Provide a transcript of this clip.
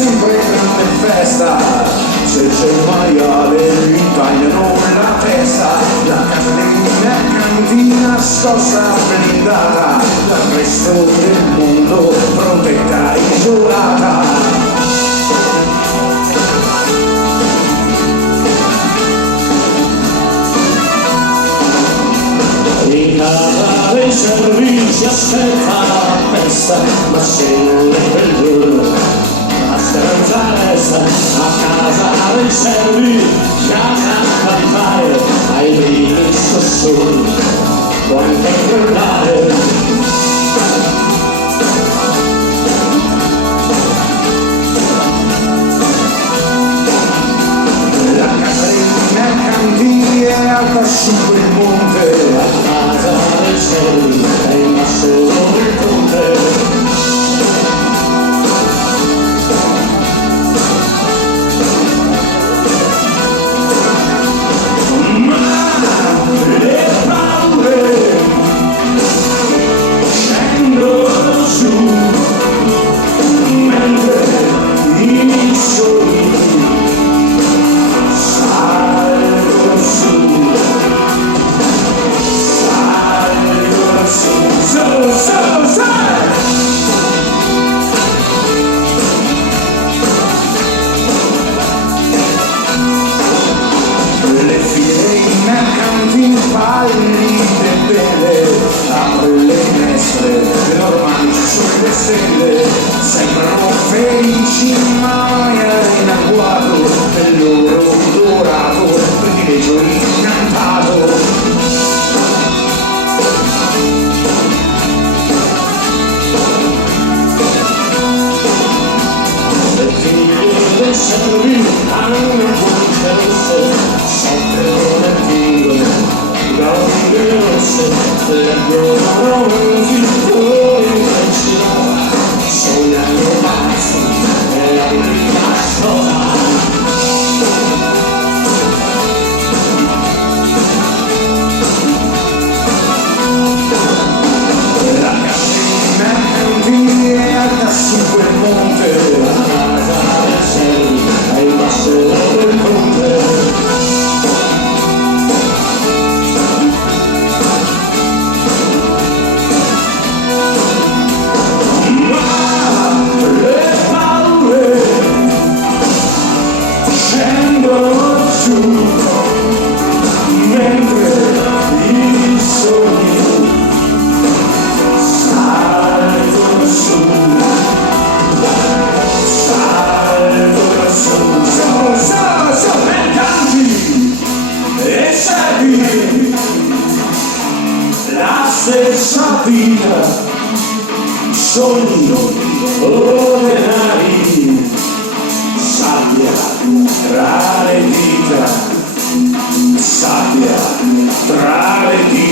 sempre grande festa, se c'è il maiale gli tagliano la testa, la casa dei mercanti nascosta blindata, dal resto del mondo protetta e isolata. In casa dei servizi aspetta la festa, ma se non è per la speranza resta. A casa dei servizi casa di fare, ai primi soli può anche crollare. La casa dei mercanti è alta su quel monte, a casa del cielo è in basso il ponte. Sembrano felici ma è in agguato del loro dorato privilegio incantato. Le figlie del servizio hanno un buon interesse, soffrono nel tingolo, gambe rosse, leggono romanzi, sognano pazzi e la vita sola. La casa dei mercanti è alta su quel monte, la casa del cielo è il basso del ponte. Stessa vita, sogni o denari, sabbia tra le dita, sabbia tra le dita.